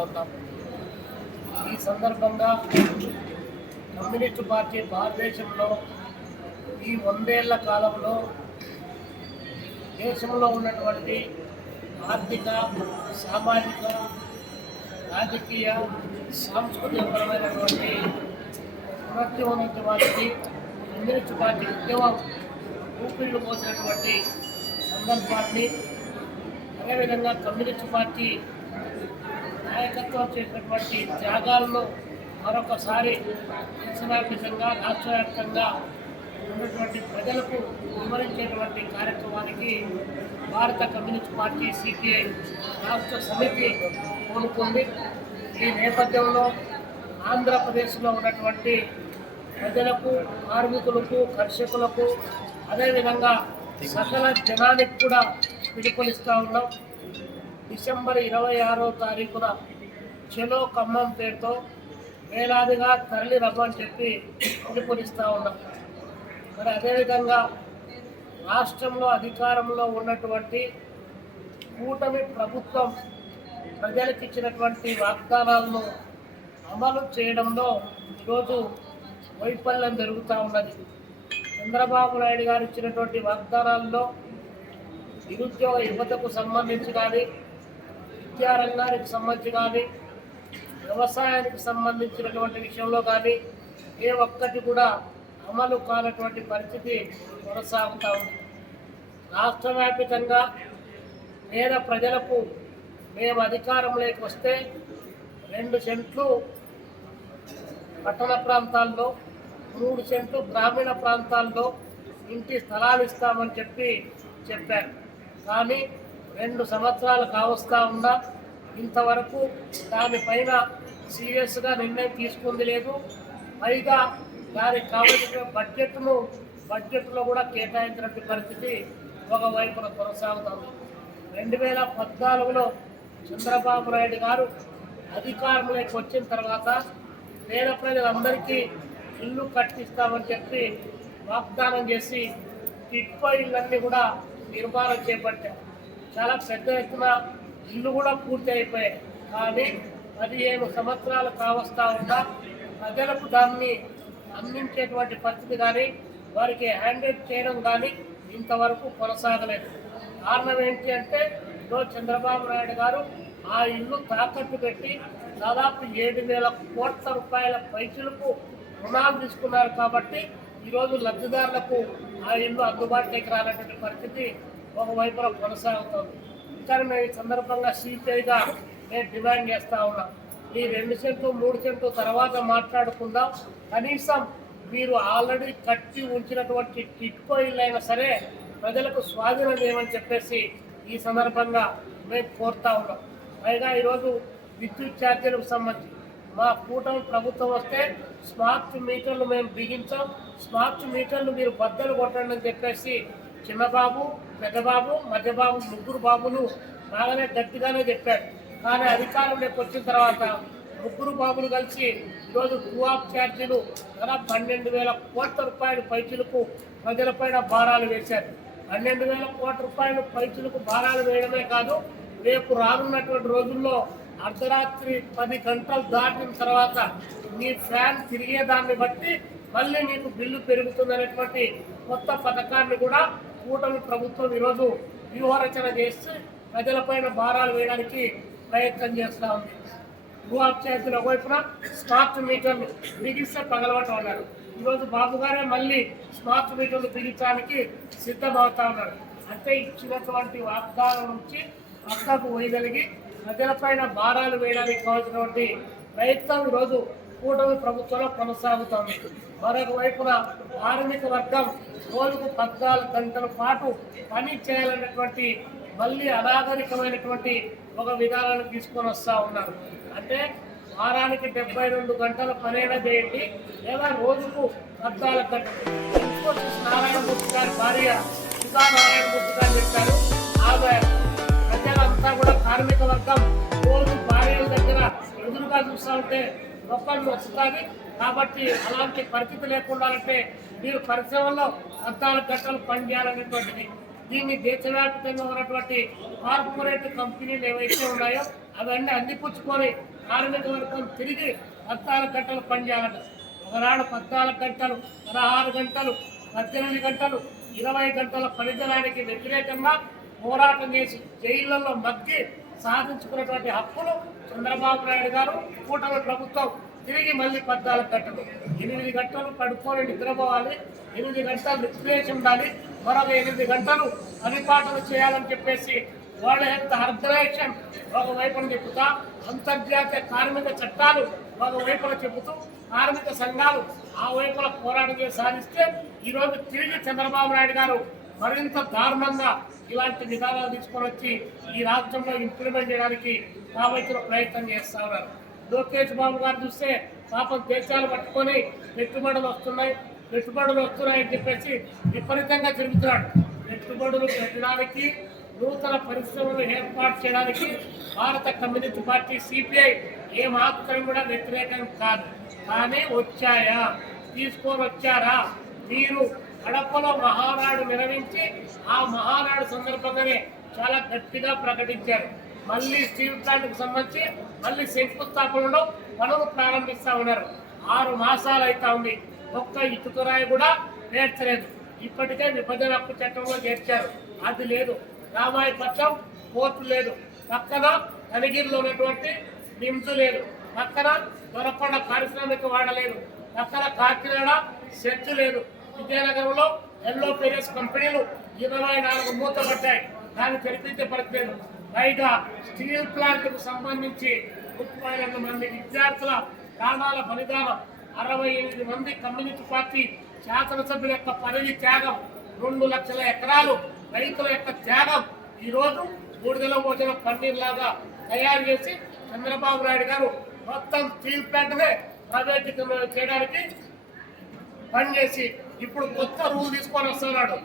ఉన్నాం. ఈ సందర్భంగా కమ్యూనిస్టు పార్టీ భారతదేశంలో ఈ వందేళ్ళ కాలంలో దేశంలో ఉన్నటువంటి ఆర్థిక సామాజిక రాజకీయ సాంస్కృతికపరమైనటువంటి పునరుజ్జీవనోద్యమానికి కమ్యూనిస్ట్ పార్టీ ఉద్యమం ఊపిరిలు పోసినటువంటి సందర్భాన్ని అదేవిధంగా కమ్యూనిస్ట్ పార్టీ నాయకత్వం చేసినటువంటి త్యాగాల్లో మరొకసారి దేశవ్యాప్తంగా రాష్ట్రవ్యాప్తంగా ఉన్నటువంటి ప్రజలకు వివరించేటువంటి కార్యక్రమానికి భారత కమ్యూనిస్ట్ పార్టీ సిపిఐ రాష్ట్ర సమితి కోరుకుంది ఈ నేపథ్యంలో ఆంధ్రప్రదేశ్లో ఉన్నటువంటి ప్రజలకు కార్మికులకు కర్షకులకు అదేవిధంగా సకల జనానికి కూడా పిలుపునిస్తూ ఉన్నాం. డిసెంబర్ ఇరవై ఆరో తారీఖున చెలో ఖమ్మం పేరుతో వేలాదిగా తరలి రమ్మని చెప్పి పిలుపునిస్తూ ఉన్నాం. మరి అదేవిధంగా రాష్ట్రంలో అధికారంలో ఉన్నటువంటి కూటమి ప్రభుత్వం ప్రజలకు ఇచ్చినటువంటి వాగ్దానాలను అమలు చేయడంలో ఈరోజు వైఫల్యం జరుగుతూ ఉన్నది. చంద్రబాబు నాయుడు గారు ఇచ్చినటువంటి వాగ్దానాల్లో నిరుద్యోగ యువతకు సంబంధించి కానీ విద్యారంగానికి సంబంధించి కానీ వ్యవసాయానికి సంబంధించినటువంటి విషయంలో కానీ ఏ ఒక్కటి కూడా అమలు కానటువంటి పరిస్థితి కొనసాగుతూ ఉంది. రాష్ట్ర వ్యాప్తంగా పేద ప్రజలకు మేము అధికారంలోకి వస్తే రెండు సెంట్లు పట్టణ ప్రాంతాల్లో మూడు సెంట్లు గ్రామీణ ప్రాంతాల్లో ఇంటి స్థలాలు ఇస్తామని చెప్పి చెప్పారు. కానీ రెండు సంవత్సరాలు కావస్తా ఉందా ఇంతవరకు దానిపైన సీరియస్గా నిర్ణయం తీసుకుంది లేదు. పైగా దానికి కావలసిన బడ్జెట్ను బడ్జెట్లో కూడా కేటాయించినట్టు పరిస్థితి ఒకవైపున కొనసాగుతుంది. రెండు వేల పద్నాలుగులో చంద్రబాబు నాయుడు గారు అధికారంలోకి వచ్చిన తర్వాత పేద ప్రజలందరికీ ఇల్లు కట్టిస్తామని చెప్పి వాగ్దానం చేసి టిట్కో ఇళ్ళన్నీ కూడా నిర్మాణం చేపట్టారు. చాలా పెద్ద ఎత్తున ఇల్లు కూడా పూర్తి అయిపోయాయి. కానీ పదిహేను సంవత్సరాలు కావస్తా ఉందా ప్రజలకు దాన్ని అందించేటువంటి పరిస్థితి కానీ వారికి హ్యాండిల్ చేయడం కానీ ఇంతవరకు కొనసాగలేదు. కారణం ఏంటి అంటే ఈరోజు చంద్రబాబు నాయుడు గారు ఆ ఇల్లు తాకట్టు పెట్టి దాదాపు ఏడు వేల కోట్ల రూపాయల పైసలకు రుణాలు తీసుకున్నారు కాబట్టి ఈరోజు లబ్ధిదారులకు ఆ ఇల్లు అందుబాటులోకి రానటువంటి పరిస్థితి ఒకవైపున కొనసాగుతుంది. కానీ మేము ఈ సందర్భంగా సిపిఐగా నేను డిమాండ్ చేస్తా ఉన్నాం. ఈ రెండు సెంట్లు మూడు సెంట్లు తర్వాత మాట్లాడుకుందాం. కనీసం మీరు ఆల్రెడీ కట్టి ఉంచినటువంటి టిట్కో అయినా సరే ప్రజలకు స్వాధీనం చేయమని చెప్పేసి ఈ సందర్భంగా మేము కోరుతా ఉన్నాం. పైగా ఈరోజు విద్యుత్ ఛార్జీలకు సంబంధించి మా కూటమి ప్రభుత్వం వస్తే స్మార్ట్ మీటర్లు మేము బిగించాం. స్మార్ట్ మీటర్లు మీరు బద్దలు కొట్టండి అని చెప్పేసి చిన్నబాబు పెద్దబాబు మధ్యబాబు ముగ్గురు బాబులు బాగానే గట్టిగానే చెప్పారు. కానీ అధికారంలోకి వచ్చిన తర్వాత ముగ్గురు బాబులు కలిసి ఈరోజు టూ ఛార్జీలు గల పన్నెండు వేల కోట్ల రూపాయల పైచులకు ప్రజలపైన భారాలు వేశారు. పన్నెండు వేల కోట్ల రూపాయలు పైచులకు భారాలు వేయడమే కాదు రేపు రానున్నటువంటి రోజుల్లో అర్ధరాత్రి పది గంటలు దాటిన తర్వాత మీ ఫ్యాన్ తిరిగేదాన్ని బట్టి మళ్ళీ మీకు బిల్లు పెరుగుతుందనేటువంటి కొత్త పథకాన్ని కూడా కూటమి ప్రభుత్వం ఈరోజు వ్యూహరచన చేసి ప్రజలపైన భారాలు వేయడానికి ప్రయత్నం చేస్తూ ఉంది. భూ ఛార్జీల వైపున స్మార్ట్ మీటర్లు బిగిస్తే పగలవటం అన్నారు. ఈరోజు బాబు గారే మళ్ళీ స్మార్ట్ మీటర్లు బిగించడానికి సిద్ధమవుతా ఉన్నారు. అంటే ఇచ్చినటువంటి వాగ్దానం నుంచి పక్కకు వేయగలిగి ప్రజలపైన భారాలు వేయడానికి కావాల్సినటువంటి ప్రయత్నం ఈరోజు కూటమి ప్రభుత్వంలో కొనసాగుతోంది మరొక వైపున కార్మిక వర్గం రోజుకు పద్నాలుగు గంటల పాటు పని చేయాలన్నటువంటి మళ్ళీ అనాగరికమైనటువంటి ఒక విధానాన్ని తీసుకొని వస్తూ ఉన్నారు. అంటే వారానికి డెబ్బై రెండు గంటల పనేలా చేయండి లేదా రోజుకు పద్నాలుగు గంటలు. నారాయణమూర్తి గారి భార్య సుధా నారాయణమూర్తి గారు చెప్పారు ఆమె ప్రజలంతా కూడా కార్మిక వర్గం రోజు భార్యల దగ్గర ఎదురుగా చూస్తూ ఉంటే మొక్కలు వస్తుంది కాబట్టి అలాంటి పరిస్థితి లేకుండా అంటే మీరు పరిశ్రమలో పద్నాలుగు గంటలు పనిచేయాలనేటువంటిది. దీన్ని దేశవ్యాప్తంగా ఉన్నటువంటి కార్పొరేట్ కంపెనీలు ఏవైతే ఉన్నాయో అవన్నీ అందిపుచ్చుకొని కార్మిక వర్గం తిరిగి పద్నాలుగు గంటలు పనిచేయాలంట. ఒకనాడు పద్నాలుగు గంటలు పదహారు గంటలు పద్దెనిమిది గంటలు ఇరవై గంటల పనిదినానికి వ్యతిరేకంగా పోరాటం చేసి జైళ్ళలో మగ్గి సాధించుకున్నటువంటి హక్కులు చంద్రబాబు నాయుడు గారు కూటమి ప్రభుత్వం తిరిగి మళ్ళీ పద్నాలుగు గంటలు. ఎనిమిది గంటలు పడుకొని నిద్రపోవాలి. ఎనిమిది గంటలు నిద్రేసి ఉండాలి. మరొక ఎనిమిది గంటలు పనిపాటలు చేయాలని చెప్పేసి వాళ్ళ హెల్త్ ఆర్గనైజేషన్ ఒకవైపున చెబుతా అంతర్జాతీయ కార్మిక చట్టాలు ఒకవైపున చెబుతూ కార్మిక సంఘాలు ఆ వైపున పోరాటం సాధిస్తే ఈరోజు తిరిగి చంద్రబాబు నాయుడు గారు మరింత దారుణంగా ఇలాంటి విధానాలు తీసుకొని వచ్చి ఈ రాష్ట్రంలో ఇంప్లిమెంట్ చేయడానికి కావలసిన ప్రయత్నం చేస్తా ఉన్నారు. లోకేష్ బాబు గారు చూస్తే పాపం దేశాలు పట్టుకొని పెట్టుబడులు వస్తున్నాయి పెట్టుబడులు వస్తున్నాయని చెప్పేసి విపరీతంగా తిరుగుతున్నాడు. పెట్టుబడులు పెట్టడానికి నూతన పరిశ్రమలు ఏర్పాటు చేయడానికి భారత కమ్యూనిస్ట్ పార్టీ సిపిఐ ఏ మాత్రం కూడా వ్యతిరేకం కాదు. కానీ వచ్చాయా? తీసుకొని వచ్చారా? మీరు కడపలో మహానాడు నిర్వహించి ఆ మహానాడు సందర్భంగానే చాలా గట్టిగా ప్రకటించారు. మళ్ళీ స్టీల్ ప్లాంట్కి సంబంధించి మళ్ళీ శంకుస్థాపనలో పనులు ప్రారంభిస్తూ ఉన్నారు. ఆరు మాసాలు అవుతా ఉంది. ఒక్క ఇటుకరాయి కూడా నేర్చలేదు ఇప్పటికే విభజన హక్కు చట్టంలో చేర్చారు. అది లేదు. రామాయపట్నం కోర్టు లేదు. పక్కన కనిగిరిలో ఉన్నటువంటి నిమ్స్ లేదు. పక్కన దొరకొండ పారిశ్రామిక వాడలేదు పక్కన కాకినాడ సెట్ లేదు. విజయనగరంలో ఎల్లో పేరియస్ కంపెనీలు ఇరవై నాలుగు మూతపడ్డాయి దాన్ని తెరిపించే పరిస్థితి పైగా స్టీల్ ప్లాంట్కు సంబంధించి ముప్పై రెండు మంది విద్యార్థుల ప్రాణాల బలిదానం అరవై ఎనిమిది మంది కమ్యూనిస్ట్ పార్టీ శాసనసభ్యుల యొక్క పదవి త్యాగం రెండు లక్షల ఎకరాలు రైతుల యొక్క త్యాగం ఈరోజు బూడిదలో పోసిన పన్నీర్ లాగా తయారు చేసి చంద్రబాబు నాయుడు గారు మొత్తం స్టీల్ ప్లాంట్నే ప్రైవేటీకరణ చేయడానికి పనిచేసి ఇప్పుడు కొత్త రూల్ తీసుకొని వస్తున్నాడు.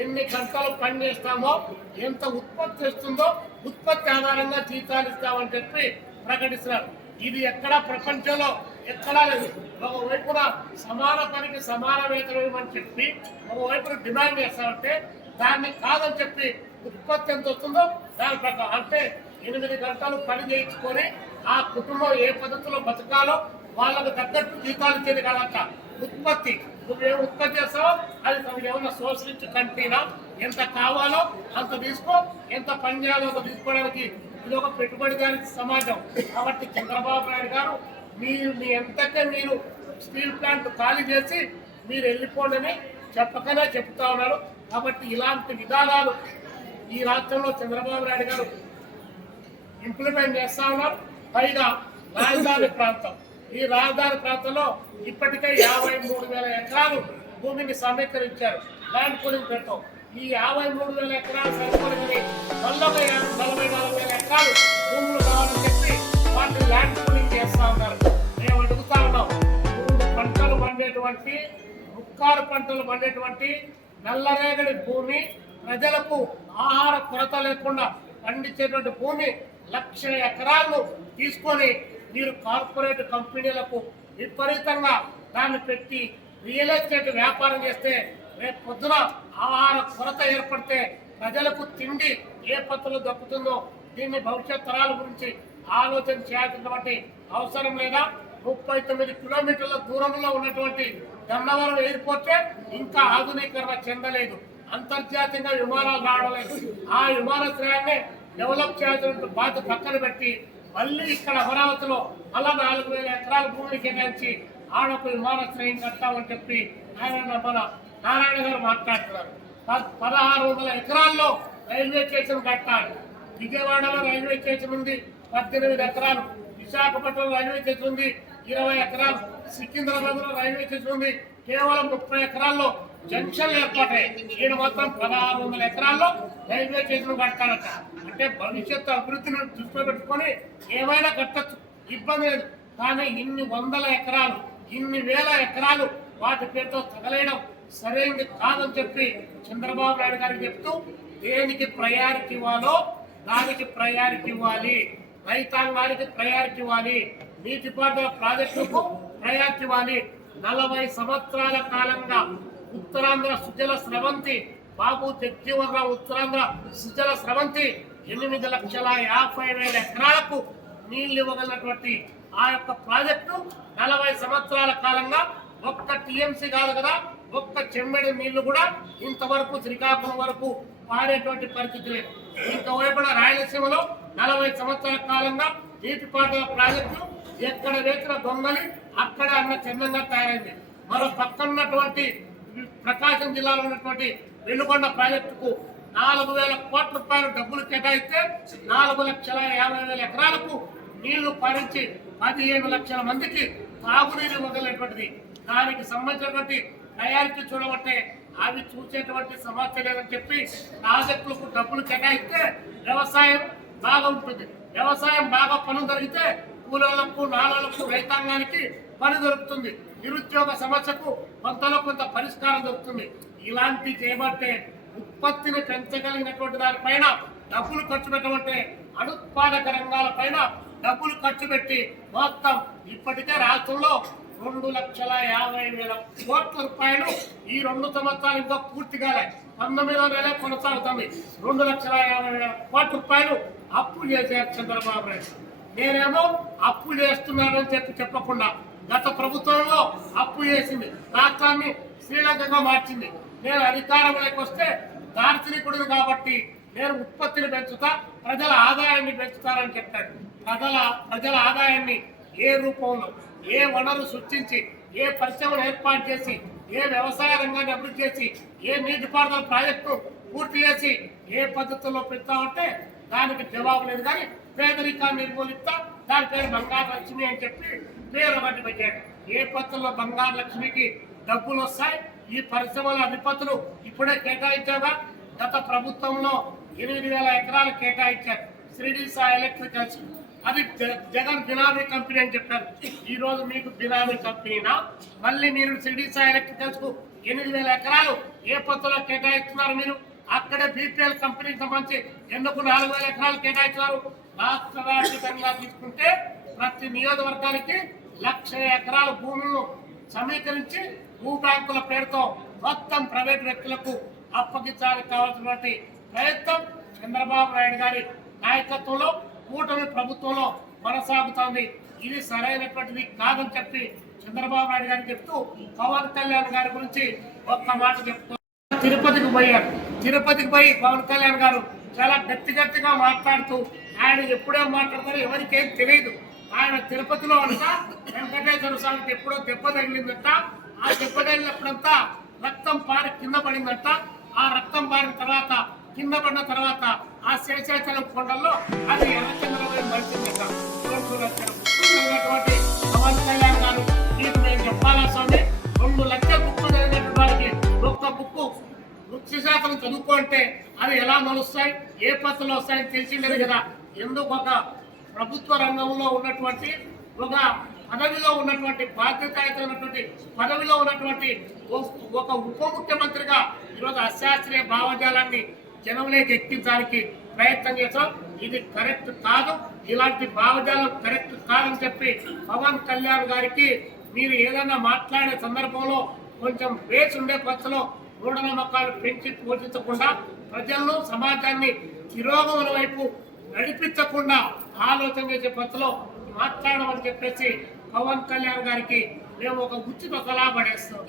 ఎన్ని గంటలు పని చేస్తామో ఎంత ఉత్పత్తి చేస్తుందో ఉత్పత్తి ఆధారంగా జీతాలు ఇస్తామని చెప్పి ప్రకటిస్తున్నారు. ఇది ఎక్కడా ప్రపంచంలో ఎక్కడా లేదు. ఒకవైపున సమాన పనికి సమాన వేతనం అని చెప్పి ఒకవైపున డిమాండ్ చేస్తామంటే దాన్ని కాదని చెప్పి ఉత్పత్తి ఎంత వస్తుందో దాని ప్రకారం. అంటే ఎనిమిది గంటలు పని చేయించుకొని ఆ కుటుంబం ఏ పద్ధతిలో బతకాలో వాళ్ళకు తగ్గట్టు జీతాలు ఇచ్చేది కాదంట. ఉత్పత్తి. నువ్వేం ఉత్పత్తి చేస్తావో అది తనకి ఏమన్నా సోషలిస్ట్ కంట్రీనా ఎంత కావాలో అంత తీసుకో ఎంత పని చేయాలో అంత తీసుకోవడానికి ఇది ఒక పెట్టుబడిదారికి సమాజం. కాబట్టి చంద్రబాబు నాయుడు గారు మీరు మీ ఎంతకే మీరు స్టీల్ ప్లాంట్ ఖాళీ చేసి మీరు వెళ్ళిపోండి చెప్పకనే చెప్తా ఉన్నారు. కాబట్టి ఇలాంటి విధానాలు ఈ రాష్ట్రంలో చంద్రబాబు నాయుడు గారు ఇంప్లిమెంట్ చేస్తా ఉన్నారు. పైగా రాజధాని ప్రాంతం. ఈ రాజధాని ప్రాంతంలో ఇప్పటికే యాభై మూడు వేల ఎకరాలు భూమిని సమీకరించారు. ల్యాండ్ పూలింగ్ పెట్టాం ఈ యాభై మూడు వేల ఎకరాలు సరిపోయిందని నలభై నలభై నాలుగు వేల ఎకరాలు భూములు కావాలని చెప్పి వాటిని ల్యాండ్ పూలింగ్ చేస్తా ఉన్నారు. మేము అడుగుతా ఉన్నాం. మూడు పంటలు పండేటువంటి ముక్కారు పంటలు పండేటువంటి నల్లరేగడి భూమి ప్రజలకు ఆహార కొరత లేకుండా పండించేటువంటి భూమి లక్ష ఎకరాలను తీసుకొని మీరు కార్పొరేట్ కంపెనీలకు విపరీతంగా దాన్ని పెట్టి రియల్ ఎస్టేట్ వ్యాపారం చేస్తే రేపు పొద్దున ఆహార కొరత ఏర్పడితే ప్రజలకు తిండి ఏ పత్రులు దక్కుతుందో దీన్ని భవిష్యత్ తరాల గురించి ఆలోచన చేయాల్సినటువంటి అవసరం లేదా? ముప్పై తొమ్మిది కిలోమీటర్ల దూరంలో ఉన్నటువంటి గన్నవరం ఎయిర్పోర్టే ఇంకా ఆధునీకరణ చెందలేదు. అంతర్జాతీయంగా విమానాలు రావడం లేదు. ఆ విమానాశ్రయాన్ని డెవలప్ చేయాల్సిన బాధ్యత పక్కన పెట్టి మళ్ళీ ఇక్కడ అమరావతిలో మళ్ళా నాలుగు వేల ఎకరాల భూమిని కేటాయించి ఆడొక విమానాశ్రయం కట్టామని చెప్పి ఆయన మన నారాయణ గారు మాట్లాడుతున్నారు. పదహారు వందల ఎకరాల్లో రైల్వే స్టేషన్ కట్టాలి విజయవాడలో రైల్వే స్టేషన్ ఉంది పద్దెనిమిది ఎకరాలు. విశాఖపట్నం రైల్వే స్టేషన్ ఉంది ఇరవై ఎకరాలు. సికింద్రాబాద్లో రైల్వే స్టేషన్ ఉంది కేవలం ముప్పై ఎకరాల్లో జంక్షన్లు ఏర్పాటాయి ఈయన మొత్తం పదహారు వందల ఎకరాల్లో రైల్వే చేతులు కట్టాలట అంటే భవిష్యత్తు అభివృద్ధిని దృష్టిలో పెట్టుకొని ఏమైనా కట్టచ్చు. ఇబ్బంది లేదు. కానీ ఇన్ని వందల ఎకరాలు ఇన్ని వేల ఎకరాలు వాటి పేరుతో తగలేయడం సరైనది కాదని చెప్పి చంద్రబాబు నాయుడు గారికి చెప్తూ దేనికి ప్రయారిటీ ఇవ్వాలో దానికి ప్రయారిటీ ఇవ్వాలి. రైతాంగానికి ప్రయారిటీ ఇవ్వాలి. నీటిపారుదల ప్రాజెక్టుకు ప్రయారిటీ ఇవ్వాలి. నలభై సంవత్సరాల కాలంగా ఉత్తరాంధ్ర సుజల స్రవంతి బాబు జగ్జీవనరావు ఉత్తరాంధ్ర సుజల స్రవంతి ఎనిమిది లక్షల యాభై వేల ఎకరాలకు నీళ్ళు ఇవ్వగలిగినటువంటి ఆ యొక్క ప్రాజెక్టు నలభై సంవత్సరాల కాలంగా ఒక్క టీఎంసీ కాదు కదా ఒక్క చెమ్మెడి నీళ్ళు కూడా ఇంతవరకు శ్రీకాకుళం వరకు పారేటువంటి పరిస్థితి లేదు. ఇంకోవైపున రాయలసీమలో నలభై సంవత్సరాల కాలంగా నీటిపారుదల ప్రాజెక్టు ఎక్కడ వేసిన దొంగని అక్కడ అన్న చిన్నంగా తయారైంది. మరో పక్కన్నటువంటి ప్రకాశం జిల్లాలో ఉన్నటువంటి వెలుగొండ ప్రాజెక్టుకు నాలుగు వేల కోట్ల రూపాయలు డబ్బులు కేటాయిస్తే నాలుగు లక్షల యాభై వేల ఎకరాలకు నీళ్ళు పారించి పదిహేను లక్షల మందికి తాగునీరు ఇవ్వగలిగినటువంటిది. దానికి సంబంధించినటువంటి ప్రయారిటీ చూడబట్టే అవి చూసేటువంటి సమస్య లేదని చెప్పి ప్రాజెక్టులకు డబ్బులు కేటాయిస్తే వ్యవసాయం బాగా ఉంటుంది. వ్యవసాయం బాగా పనులు జరిగితే కూలీలకు నాలుగు రైతాంగానికి పని దొరుకుతుంది. నిరుద్యోగ సమస్యకు కొంతలో కొంత పరిష్కారం దొరుకుతుంది. ఇలాంటి చేయబట్టే ఉత్పత్తిని పెంచగలిగినటువంటి దానిపైన డబ్బులు ఖర్చు పెట్టమంటే అనుత్పాదక రంగాలపైన డబ్బులు ఖర్చు పెట్టి మొత్తం ఇప్పటికే రాష్ట్రంలో రెండు లక్షల యాభై వేల కోట్ల రూపాయలు ఈ రెండు సంవత్సరాలు ఇంకా పూర్తి కాలే. పంతొమ్మిదో నెలే కొనసాగుతుంది. రెండు లక్షల యాభై వేల కోట్ల రూపాయలు అప్పు చేశారు చంద్రబాబు నాయుడు. నేనేమో అప్పు చేస్తున్నానని చెప్పి చెప్పకుండా గత ప్రభుత్వంలో అప్పు చేసింది. రాష్ట్రాన్ని శ్రీలంకగా మార్చింది. నేను అధికారంలోకి వస్తే దార్శనికుడిని కాబట్టి నేను ఉత్పత్తిని పెంచుతా ప్రజల ఆదాయాన్ని పెంచుతానని చెప్పాడు. ప్రజల ప్రజల ఆదాయాన్ని ఏ రూపంలో ఏ వనరు సృష్టించి ఏ పరిశ్రమను ఏర్పాటు చేసి ఏ వ్యవసాయ రంగాన్ని అభివృద్ధి చేసి ఏ నీటిపారుదల ప్రాజెక్టు పూర్తి చేసి ఏ పద్ధతుల్లో పెడతామంటే దానికి జవాబు లేదు. కానీ పేదరికాన్ని నిర్మూలిస్తా దాని పేరు బంగారు లక్ష్మి అని చెప్పి పేరు పెట్టాడు ఏ పద్ధతిలో బంగారు లక్ష్మికి డబ్బులు వస్తాయి? ఈ పరిశ్రమల అధిపతులు ఇప్పుడే కేటాయించాగా గత ప్రభుత్వంలో ఎనిమిది వేల ఎకరాలు కేటాయించారు. శ్రీడి సాయి ఎలక్ట్రికల్స్. అది జ- జగన్ బినామీ కంపెనీ అని చెప్పారు. ఈ రోజు మీకు బినామీ కంపెనీనా? మళ్ళీ మీరు శ్రీడి సాయి ఎలక్ట్రికల్స్కు ఎనిమిది వేల ఎకరాలు ఏ పత్తులో కేటాయిస్తున్నారు మీరు? అక్కడే బీపీఎల్ కంపెనీకి సంబంధించి ఎందుకు నాలుగు వేల ఎకరాలు కేటాయించారు రాష్ట్ర వ్యాప్తంగా తీసుకుంటే ప్రతి నియోజకవర్గానికి లక్ష ఎకరాల భూములను సమీకరించి భూ బ్యాంకుల పేరుతో మొత్తం ప్రైవేట్ వ్యక్తులకు అప్పగించాలి కావాల్సినటువంటి ప్రయత్నం చంద్రబాబు నాయుడు గారి నాయకత్వంలో కూటమి ప్రభుత్వంలో కొనసాగుతోంది. ఇది సరైనటువంటిది కాదని చెప్పి చంద్రబాబు నాయుడు గారికి చెప్తూ పవన్ కళ్యాణ్ గారి గురించి ఒక్క మాట చెప్తూ తిరుపతికి పోయారు. తిరుపతికి పోయి పవన్ కళ్యాణ్ గారు చాలా గట్టి గట్టిగా మాట్లాడుతూ ఆయన ఎప్పుడేం మాట్లాడతారో ఎవరికేం తెలియదు. ఆయన తిరుపతిలో అంట వెంకటేశ్వర స్వామికి ఎప్పుడో దెబ్బ తగిలిందంట. ఆ దెబ్బ తగిలినప్పుడంతా రక్తం పారి కింద పడిందంట. ఆ రక్తం పారిన తర్వాత కింద పడిన తర్వాత ఆ శేషాచలం కొండల్లో అది ఎర్రచంద్రబాబు మరిచిందంట. పవన్ కళ్యాణ్ గారు. మీకు నేను చెప్పాలా స్వామి? రెండు లక్షల బుక్కు చదివినటువంటి వారికి ఒక్క బుక్కు వృక్షశాస్త్రం చదువుకుంటే అవి ఎలా నడుస్తాయి? ఏ పద్ధతిలో వస్తాయని తెలిసిండదు కదా. ఎందుకు ఒక ప్రభుత్వ రంగంలో ఉన్నటువంటి ఒక పదవిలో ఉన్నటువంటి బాధ్యతాయుతమైనటువంటి పదవిలో ఉన్నటువంటి ఒక ఉప ముఖ్యమంత్రిగా ఈరోజు అశాస్త్రీయ భావజాలాన్ని జనంలోకి ఎక్కించడానికి ప్రయత్నం చేశాం. ఇది కరెక్ట్ కాదు. ఇలాంటి భావజాలం కరెక్ట్ కాదని చెప్పి పవన్ కళ్యాణ్ గారికి మీరు ఏదైనా మాట్లాడే సందర్భంలో కొంచెం బేస్ ఉండే పక్షలో మూఢనమ్మకాలు పెంచి పోషించకుండా ప్రజలను సమాజాన్ని తిరోగముల వైపు నడిపించకుండా ఆలోచన చేసే పద్ధతిలో మాట్లాడమని చెప్పేసి పవన్ కళ్యాణ్ గారికి మేము ఒక ఉచిత సలహా పడేస్తాం.